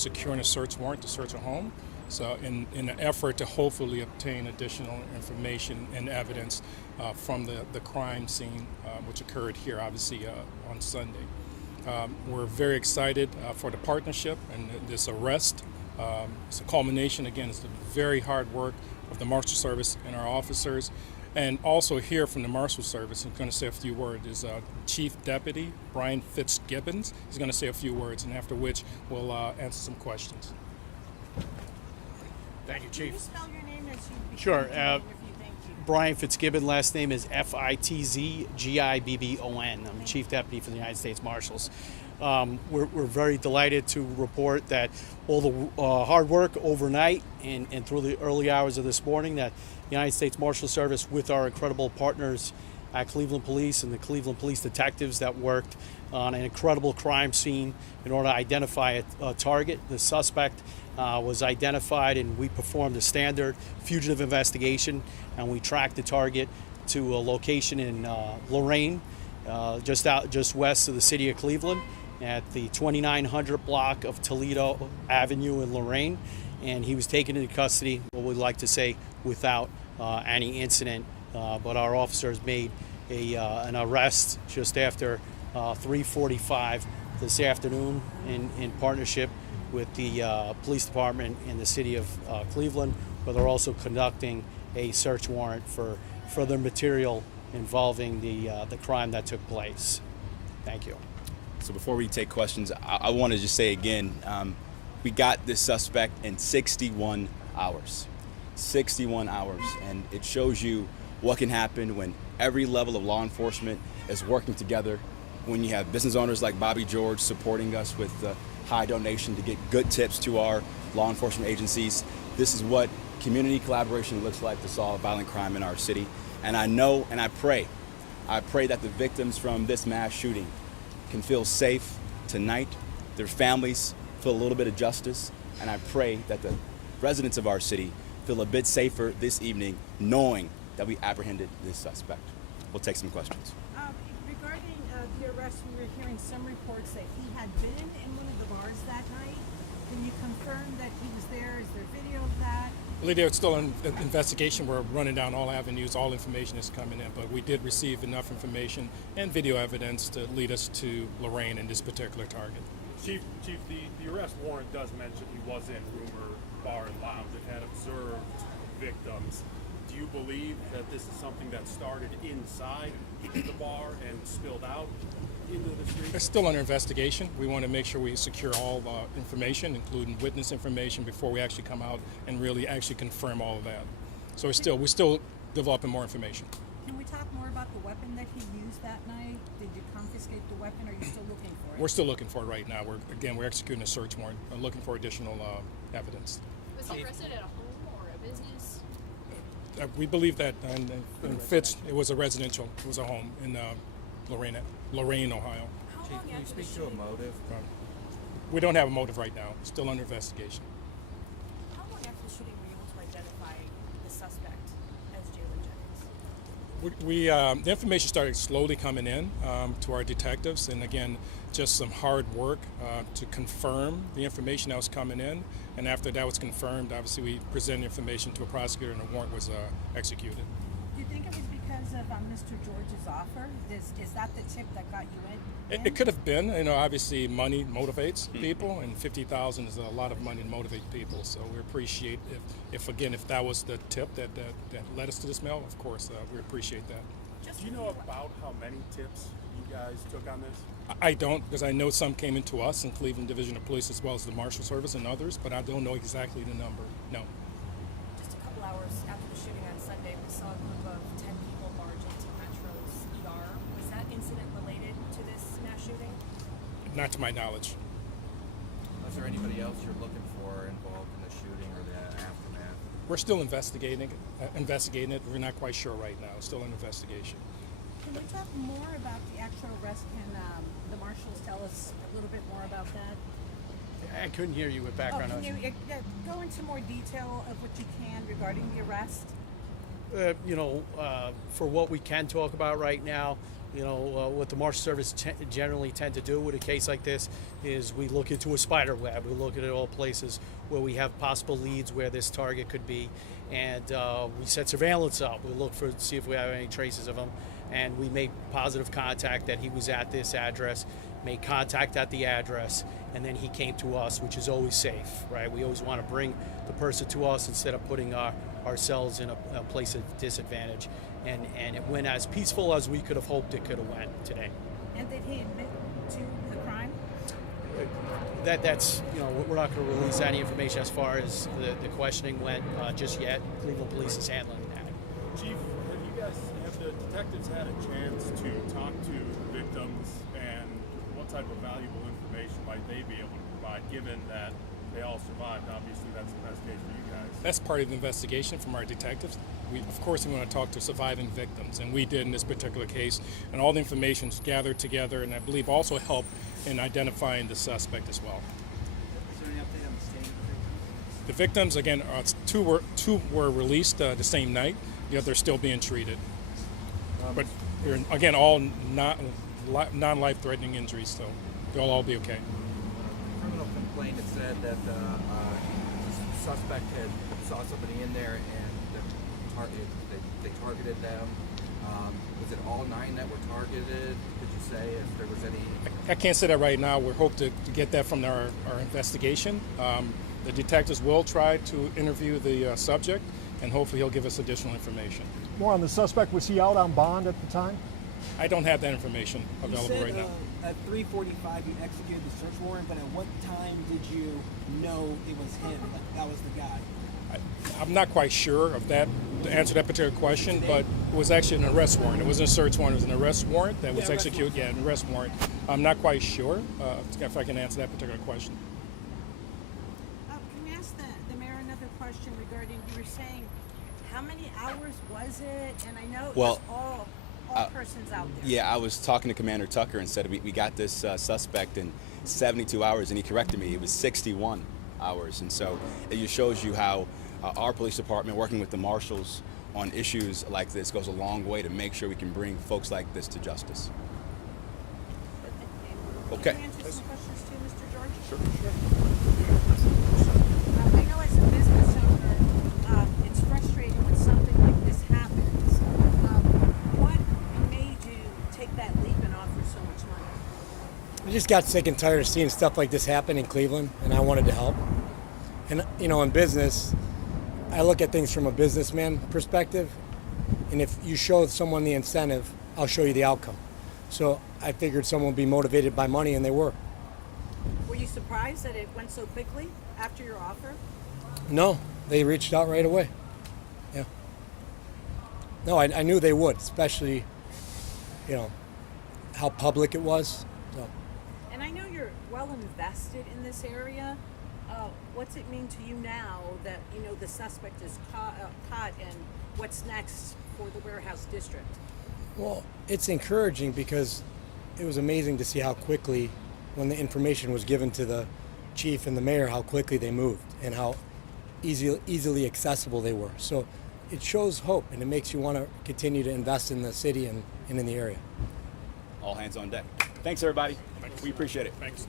securing a search warrant to search a home. So in an effort to hopefully obtain additional information and evidence from the crime scene, which occurred here, obviously, on Sunday. We're very excited for the partnership and this arrest. It's a culmination, again, it's the very hard work of the Marshal Service and our officers. And also here from the Marshal Service, I'm going to say a few words, is Chief Deputy Brian Fitzgibbons. He's going to say a few words, and after which we'll answer some questions. Thank you, Chief. Can you spell your name as you begin Sure. the interview? Thank you. Brian Fitzgibbon, last name is Fitzgibbon. I'm Chief Deputy for the United States Marshals. We're very delighted to report that all the hard work overnight and through the early hours of this morning, that the United States Marshal Service, with our incredible partners at Cleveland Police and the Cleveland Police detectives that worked on an incredible crime scene in order to identify a target. The suspect was identified, and we performed a standard fugitive investigation, and we tracked the target to a location in Lorain, just west of the city of Cleveland, at the 2900 block of Toledo Avenue in Lorain, and he was taken into custody, what we'd like to say, without any incident. But our officers made an arrest just after 3:45 this afternoon in partnership with the police department in the city of Cleveland, where they're also conducting a search warrant for further material involving the crime that took place. Thank you. So before we take questions, I want to just say again, we got this suspect in 61 hours. 61 hours, and it shows you what can happen when every level of law enforcement is working together, when you have business owners like Bobby George supporting us with the high donation to get good tips to our law enforcement agencies. This is what community collaboration looks like to solve violent crime in our city. And I know and I pray that the victims from this mass shooting can feel safe tonight, their families feel a little bit of justice, and I pray that the residents of our city feel a bit safer this evening knowing that we apprehended this suspect. We'll take some questions. Regarding the arrest, we were hearing some reports that he had been in one of the bars that night. Can you confirm that he was there? Is there video of that? Lydia, it's still an investigation. We're running down all avenues. All information is coming in, but we did receive enough information and video evidence to lead us to Lorain and this particular target. Chief, the arrest warrant does mention he was in Rumor Bar and Lounge and had observed victims. Do you believe that this is something that started inside the bar and spilled out into the street? It's still under investigation. We want to make sure we secure all information, including witness information, before we actually come out and really actually confirm all of that. So we're still developing more information. Can we talk more about the weapon that he used that night? Did you confiscate the weapon? Or are you still looking for it? We're still looking for it right now. We're executing a search warrant. We're looking for additional evidence. Was he arrested at a home or a business? We believe that in Fitz, it was a residential, it was a home in Lorain, Ohio. Chief, can you speak to a motive? We don't have a motive right now. Still under investigation. How long after the shooting were you able to identify the suspect as Jalen Jennings? The information started slowly coming in to our detectives, and again, just some hard work to confirm the information that was coming in. And after that was confirmed, obviously we presented information to a prosecutor, and a warrant was executed. Do you think it was because of Mr. George's offer? Is that the tip that got you in? It could have been. Obviously money motivates people, and $50,000 is a lot of money to motivate people. So we appreciate if that was the tip that led us to this mail. Of course, we appreciate that. Do you know about how many tips you guys took on this? I don't, because I know some came into us in Cleveland Division of Police as well as the Marshal Service and others, but I don't know exactly the number. No. Just a couple hours after the shooting on Sunday, we saw a group of 10 people barge into Metro's ER. Was that incident related to this mass shooting? Not to my knowledge. Was there anybody else you're looking for involved in the shooting or the aftermath? We're still investigating it. We're not quite sure right now. It's still an investigation. Can we talk more about the actual arrest? Can the marshals tell us a little bit more about that? I couldn't hear you with background noise. Can you go into more detail of what you can regarding the arrest? For what we can talk about right now, what the Marshal Service generally tend to do with a case like this is we look into a spider web. We look at all places where we have possible leads where this target could be, and we set surveillance up. We look for see if we have any traces of him, and we make positive contact that he was at this address, made contact at the address, and then he came to us, which is always safe, right? We always want to bring the person to us instead of putting ourselves in a place of disadvantage. And it went as peaceful as we could have hoped it could have went today. And did he admit to the crime? That's we're not going to release any information as far as the questioning went just yet. Cleveland Police is handling that. Chief, have the detectives had a chance to talk to victims, and what type of valuable information might they be able to provide, given that they all survived? Obviously, that's the best case for you guys. That's part of the investigation from our detectives. Of course, we want to talk to surviving victims, and we did in this particular case. And all the information's gathered together, and I believe also helped in identifying the suspect as well. Is there any update on the state of the victims? The victims, again, two were released the same night. The other still being treated. But they're, again, all non-life-threatening injuries, so they'll all be okay. Criminal complaint, it said that the suspect saw somebody in there and they targeted them. Was it all 9 that were targeted? Could you say if there was any? I can't say that right now. We hope to get that from our investigation. The detectives will try to interview the subject, and hopefully he'll give us additional information. More on the suspect, was he out on bond at the time? I don't have that information available you said, right now. At 3:45, you executed the search warrant, but at what time did you know it was him? Like that was the guy? I'm not quite sure of that, to answer that particular question, but it was actually an arrest warrant. It wasn't a search warrant, it was an arrest warrant that was executed. Yeah, an arrest warrant. I'm not quite sure if I can answer that particular question. Can we ask the mayor another question regarding, you were saying, how many hours was it? And I know it was all persons out there. Yeah, I was talking to Commander Tucker and said we got this suspect in 72 hours, and he corrected me. It was 61 hours, and so it just shows you how our police department, working with the marshals on issues like this, goes a long way to make sure we can bring folks like this to justice. Okay. Can you answer some questions too, Mr. George? Sure. I know as a business owner, it's frustrating when something like this happens. What made you take that leap and offer so much money? I just got sick and tired of seeing stuff like this happen in Cleveland, and I wanted to help. And, in business, I look at things from a businessman perspective, and if you show someone the incentive, I'll show you the outcome. So I figured someone would be motivated by money, and they were. Were you surprised that it went so quickly after your offer? No, they reached out right away. Yeah. No, I knew they would, especially, how public it was. So. And I know you're well invested in this area. What's it mean to you now that the suspect is caught, and what's next for the Warehouse District? Well, it's encouraging because it was amazing to see how quickly, when the information was given to the chief and the mayor, how quickly they moved and how easily accessible they were. So it shows hope, and it makes you want to continue to invest in the city and in the area. All hands on deck. Thanks, everybody. We appreciate it. Thanks.